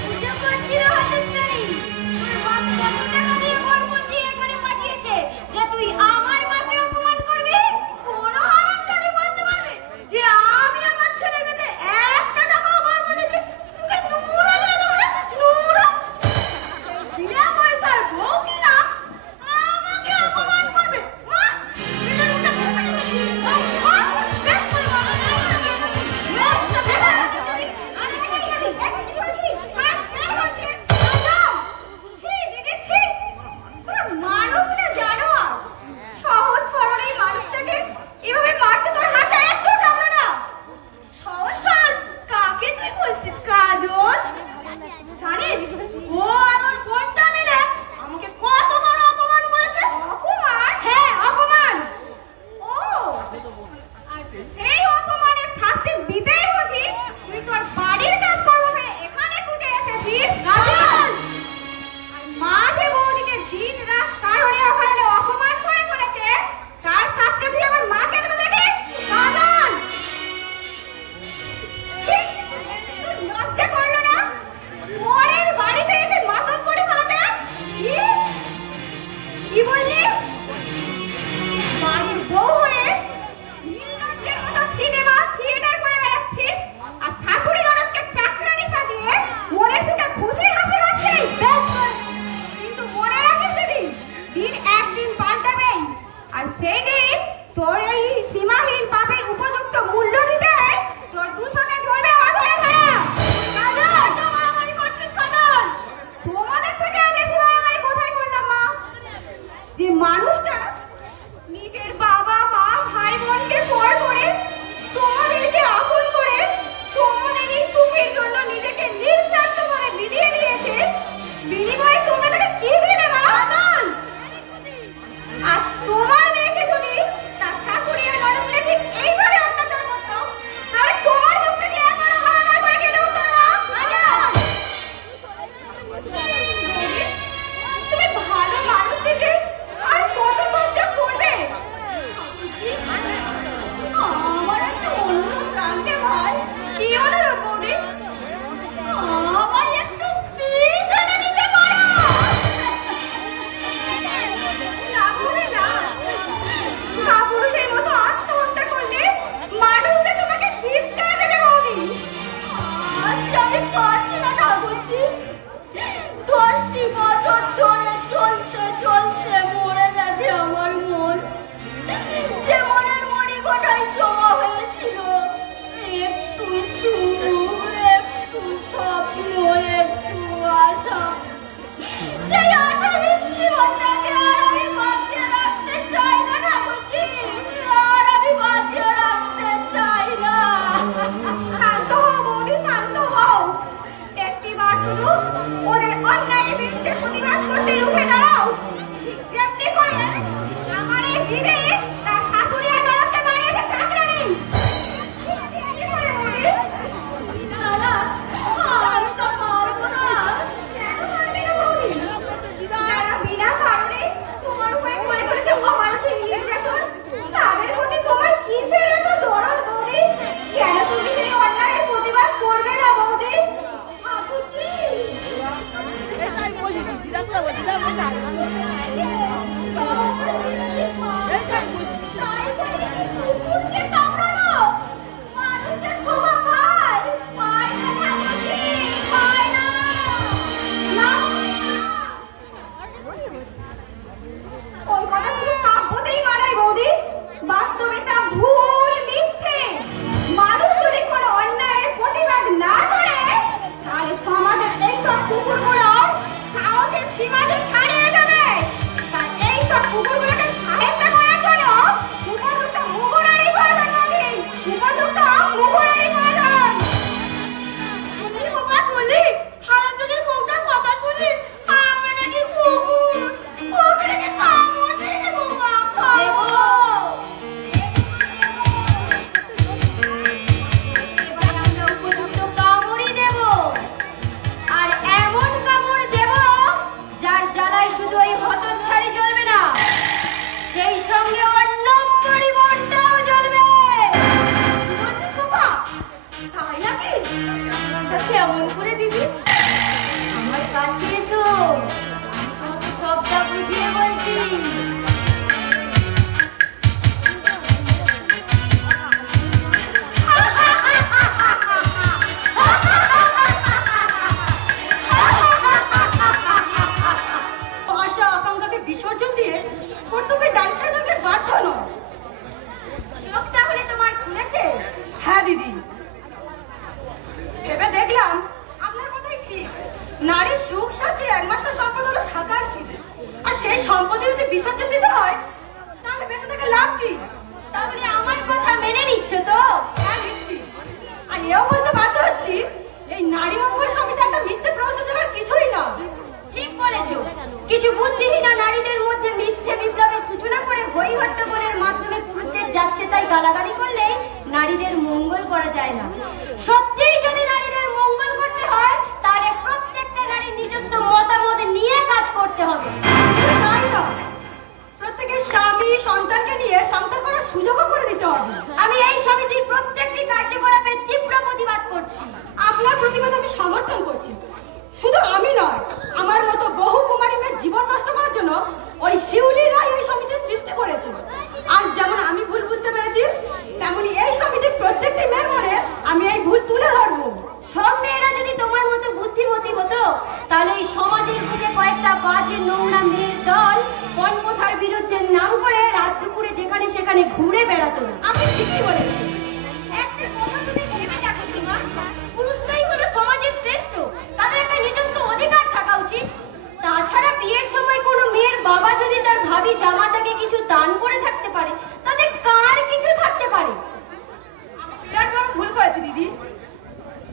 বুঝে করছিল হতচ্ছাড়ি। তোর বাপ কত টাকা দিয়ে গর্বন দিয়ে এখানে পাঠিয়েছে যে তুই আমার মাকে অপমান করবি? কোনো হারামজাদি বলতে পারবে যে আমি আমার ছেলে মেয়েকে একটা টাকাও গর্বন দিয়েছি? তোকে নুরো দিয়ে দেবো না, নুরো। বিনা পয়সার বউ কি গালাগালি করলে নারীদের মঙ্গল করা যায় না। সত্যিই যদি নারীদের মঙ্গল করতে হয় তাহলে প্রত্যেকটা নারীর নিজস্ব মতামত নিয়ে কাজ করতে হবে। তাই না, প্রত্যেকের স্বামী সন্তানকে নিয়ে সংসার করার সুযোগও করে দিতে হবে। আমি এই সমিতির প্রত্যেকটি কার্যকলাপের তীব্র প্রতিবাদ করছি। আপনার প্রতিবাদ আমি সমর্থন করছি। শুধু আমি নয়, আমার মতো বহু কুমারী মেয়ের জীবন নষ্ট করার জন্য ওই শিউলিরাই এই সমিতির সৃষ্টি করেছে। আজ যেমন আমি ভুল বুঝতে পেরেছি, তেমনি এই সমিতির প্রত্যেকটি মেয়ের মনে আমি এই ভুল তুলে ধরবো। সব মেয়েরা যদি তোমার মতো বুদ্ধিমতী হতো তাহলে এই সমাজের বুকে কয়েকটা বাজে নোংরা মেয়ের দল পণপ্রথার বিরুদ্ধে নাম করে রাত দুপুরে যেখানে সেখানে ঘুরে বেড়াতো না। আপনি ঠিকই বলেছেন। একটা কথা তুমি ভেবে দেখো সীমা, পুরুষরাই হলো সমাজের শ্রেষ্ঠ, তাদের একটা নিজস্ব অধিকার থাকা উচিত। তাছাড়া বিয়ের সময় কোনো মেয়ের বাবা যদি তার ভাবি জামাতাকে কিছু দান করে থাকতে পারে তাদের কার কিছু থাকতে পারে? বিরাট বড় ভুল করেছি দিদি।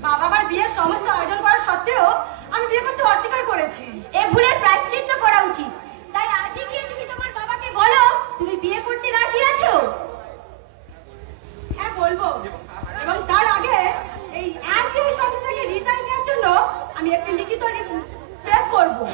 বাবা আমার বিয়ের সমস্ত আয়োজন করা সত্ত্বেও আমি বিয়ে করতে অস্বীকার করেছি। এ ভুলের প্রায়শ্চিত্ত করা উচিত। তাই আজই গিয়ে তুমি তোমার বাবাকে বলো তুমি বিয়ে করতে রাজি আছো। হ্যাঁ বলবো, এবং তার আগে এই আজই এই সমিতি থেকে রিজাইন নেওয়ার জন্য আমি একটি লিখিত প্রেস করবো।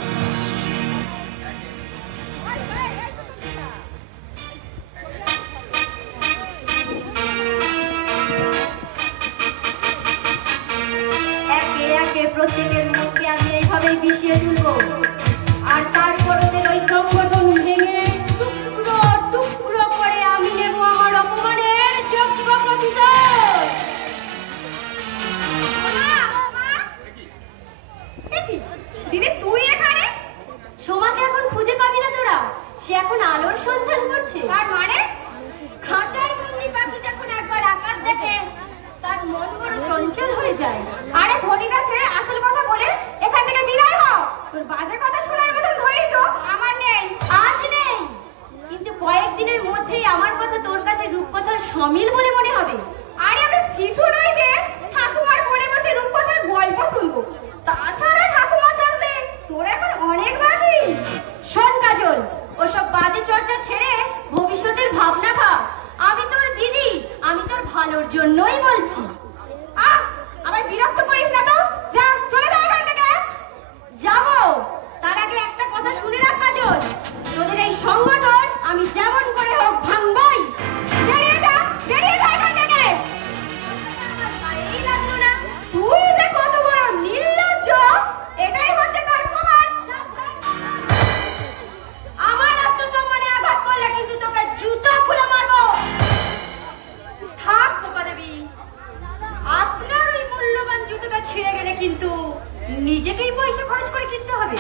একে একে প্রত্যেকের মুখকে আমি এইভাবেই বিষিয়ে তুলবো, আর তারপর ওদের ওই সংগঠন ভেঙে টুকরো টুকরো করে আমি নেব আমার অপমানের যোগ্য প্রতিশোধ। দিদি তুই এখানে? সোমাকে এখন খুঁজে পাবি না তোরা, সে এখন আলোর সন্ধান করছে। তার মানে খাঁচার বন্দি পাখি যখন একবার আকাশ দেখে তার মন বড় চঞ্চল হয়ে যায়। আরে ঘটিটা ছেড়ে আসল কথা বলে এখান থেকে বিদায় হও। তোর বাজে কথা শোনার মতন ধৈর্য আমার নেই। আজ নেই, কিন্তু কয়েকদিনের মধ্যেই আমার কথা তোর কাছে রূপকথার সমিল বলে মনে হবে। আরে আমি শিশু নই যে ঠাকুমার কোলে বসে রূপকথার গল্প শুনবো। তাছাড়া ঠাকুমা সামনে তোর এখন অনেক ভাবি। শোন কাজল, ওসব বাজে চর্চা ছেড়ে ভবিষ্যতের ভাবনা ভাব। আমি তোর দিদি, আমি তোর ভালোর জন্যই বলছি। আমার বিরক্ত করিস না তো, যা চলে যা এখান থেকে। যাবো, তার আগে একটা কথা শুনে রাখ কাজল, তোদের এই সংগঠন আমি যেমন করে হোক ভাঙবই। বেরিয়ে যা এখান থেকে। আমার গায়েই লাগলো না। তুই যে কত বড় নির্লজ্জ, এটাই হচ্ছে তোর প্রমাণ। আমার আত্মসম্মানে আঘাত করলে কিন্তু তোকে জুতো খুলে মারবো। থাক তোপা দেবী, আপনার ওই মূল্যবান জুতোটা ছিঁড়ে গেলে কিন্তু নিজেকেই পয়সা খরচ করে কিনতে হবে।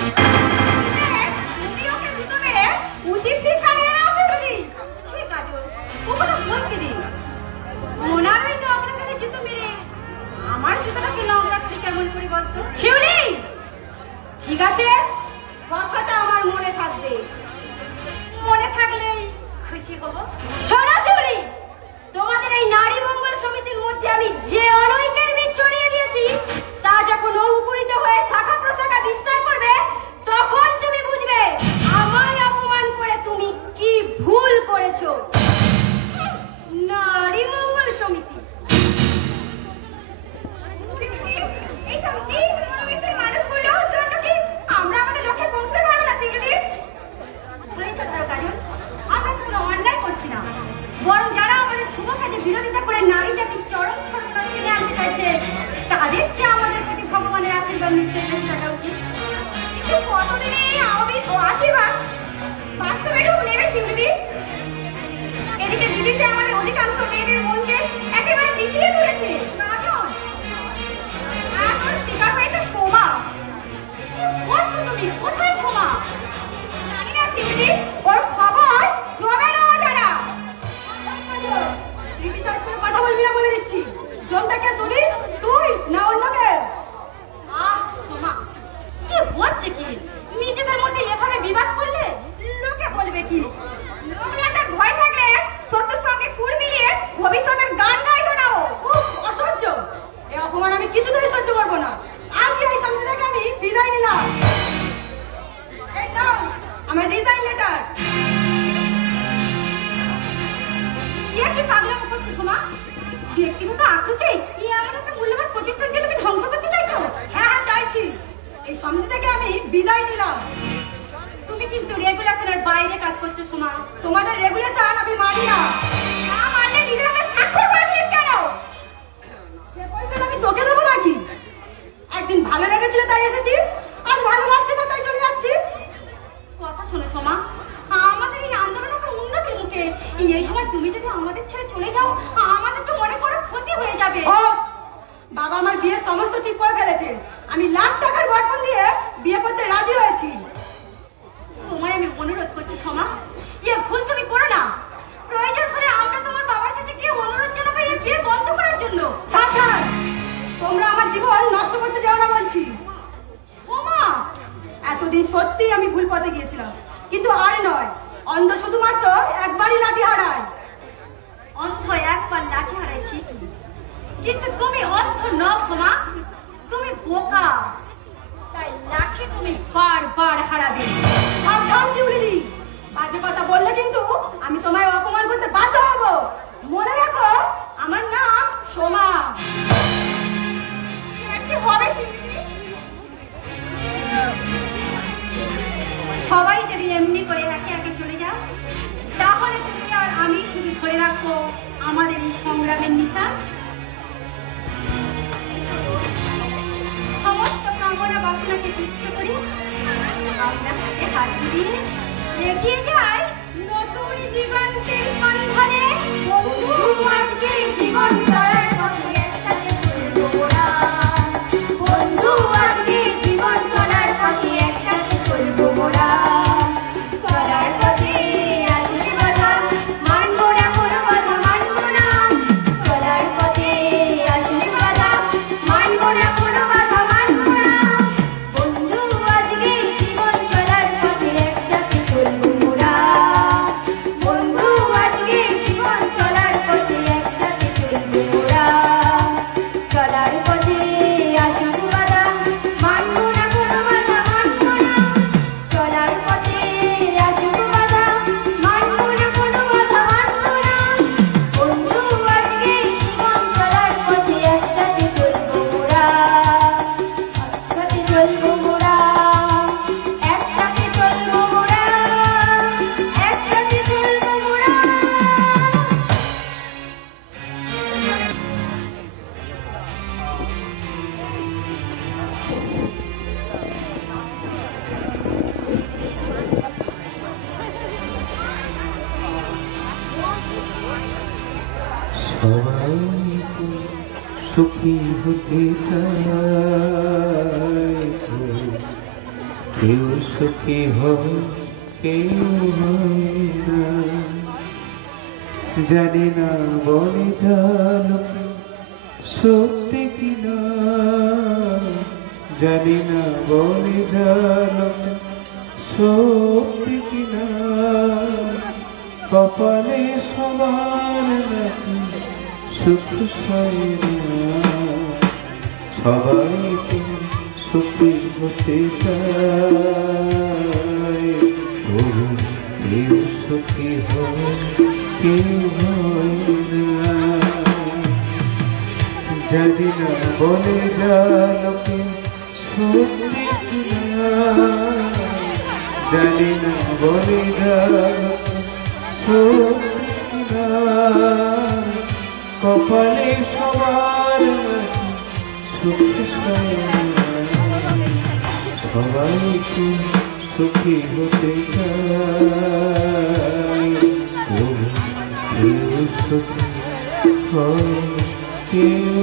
তুমি ওকে জুতো মেরে উচিত শিক্ষা নিয়ে নাও দিদি। সে কাজল, ও কথা শুনতে দিন। ওনার ওই নোংরা করে জুতো মেরে আমার জুতোটাকে নোংরা করে কেমন করে বলতো? শিউলি, ঠিক আছে, কথাটা আমার মনে থাকবে। মনে থাকলেই খুশি হব। শোনো শিউলি, তোমাদের এই নারী মঙ্গল সমিতির মধ্যে আমি যে অনৈক্যের বীজ ছড়িয়ে দিয়েছি তা যখন অঙ্কুরিত হয়ে শাখা প্রশাখা বিস্তার করবে তখন তুমি বুঝবে আমায় অপমান করে তুমি কি ভুল করেছো। নারী মঙ্গল সমিতি এই সব তিন মনোবিত্তের মানুষগুলো জন্য কি আমরা আমাদের লক্ষ্যে পৌঁছতে পারবো না সিগুলি? হয়েছে ধরো কাজল, আমরা কোনো অন্যায় করছি না, বরং যারা আমাদের শুভ কাজে বিরোধিতা করে নারী জাতির চরম সর্বনাশ কিনে আনতে চাইছে তাদের চেয়ে আমাদের প্রতি ভগবানের আশীর্বাদ নিশ্চয়ই বেশি থাকা উচিত। কিন্তু কতদিনে এই আশীর্বাদ বাস্তবে রূপ নেবে সিগুলি? এদিকে দিদি যে আমাদের অধিকাংশ মেয়েদের মনকে একেবারে পিছিয়ে তুলেছে। কাজল, এখন শিকার হয়েছে সোমা। কি করছো তুমি? কোথায় সোমা? জানি না সিগুলি, ওর খবর জমে না জানা। তুই বিশ্বাস করে কথা বলবি না বলে দিচ্ছি। জমটাকে শুনি তুই না অন্য কেউ? সোমা, কি হচ্ছে কি? নিজেদের মধ্যে এভাবে বিবাদ করলে লোকে বলবে কি? নোংরাটার ভয় থাকলে সত্যের সঙ্গে সুর মিলিয়ে ভবিষ্যতের গান গাইতো না। খুব অসহ্য। এই অপমান আমি কিছুতেই সহ্য করবো না। আজই এই সমিতি থেকে আমি বিদায় নিলাম। এই নাও আমার রিজাইন লেটার। কি পাগলামো করছিস সোমা। তোমাদের রেগুলেশন আমি মানি না। না মানলে নিজের হাতে স্বাক্ষর করেছিলিস কেন? সে পয়সা আমি তোকে দেবো নাকি? একদিন ভালো লেগেছিল তাই এসেছি, আজ ভালো লাগছে না তাই চলে যাচ্ছি। কথা শোনো সোমা, আমাদের এই আন্দোলন একটা উন্নতির মুখে। এই সময় তুমি যদি আমাদের ছেড়ে চলে যাও, আমাদের তো মনে করো ক্ষতি হয়ে যাবে। ও বাবা আমার বিয়ের সমস্ত ঠিক করে ফেলেছে। আমি লাখ টাকার বরপণ দিয়ে বিয়ে করতে রাজি হয়েছি। তোমায় আমি অনুরোধ করছি সোমা, ভুল তুমি করো না। প্রয়োজন হলে আমরা তোমার বাবার কাছে গিয়ে অনুরোধ জানাবো এই বিয়ে বন্ধ করার জন্য। সাবধান, তোমরা আমার জীবন নষ্ট করতে যাও না বলছি। সোমা, এতদিন সত্যি আমি ভুল পথে গিয়েছিলাম, কিন্তু আর নয়। অন্ধ শুধুমাত্র একবারই লাঠি হারায়। অন্ধ একবার লাঠি হারায় ঠিকই, কিন্তু তুমি অন্ধ নও সোমা, তুমি বোকা। তাই লাঠি তুমি বারবার হারাবে। সাবধান শিউলিদি, বাজে কথা বললে কিন্তু আমি তোমায় অপমান করতে বাধ্য হব। মনে রাখো আমার নাম সোমা। কি হবে শিউলি? সবাই যদি এমনি করে একে একে চলে যাও, তাহলে তুমি আর আমি শুধু ধরে রাখবো আমাদের এই সংগ্রামের নিশান। সমস্ত কামনা বাসনাকে তুচ্ছ করে আমরা হাতে হাত দিয়ে এগিয়ে যাই নতুন দিগন্তের সন্ধানে। বন্ধু আজকে জীবন চলার পথে একসাথে চলবো মোরা। বন্ধু আজকে জীবন চলার পথে একসাথে চলবো মোরা। চলার পথে আসলে বাধা মানবো না, কোনো বাধা মানবো না। চলার পথে আসলে বাধা মানবো না, কোনো বাধা মানবো না। বন্ধু আজকে জীবন চলার পথে একসাথে চলবো মোরা। বন্ধু আজকে জীবন চলার পথে একসাথে চলবো মোরা। চলার পথে আসুক বাধা মানবো না, কোনো বাধা মানবো না। চলার পথে আসুক বাধা মানবো না, কোনো বাধা মানবো না। বন্ধু আজকে জীবন চলার পথে একসাথে চলবো মোরা। একসাথে চলবো মোরা, একসাথে চলবো মোরা, একসাথে চলবো মোরা। সবাই তো সুখী হতে চায়, কেউ সুখী হয় কেউ হয় না। জানি না বলে জানো সত্যি কিনা, জানি না বলে জানো সত্যি কিনা। কপালে সবার নাকি সুখ সয় না। সবাই তো সুখী হতে চায়, তবু কেউ সুখী হয় কেউ হয় না। জানি না বলে জানো সত্যি কিনা, জানি না বলে জানো সত্যি কিনা। কপালে সবার নাকি সুখ সয় না। সবাই তো সুখী হতে চায়, তবু কেউ সুখী হয় কেউ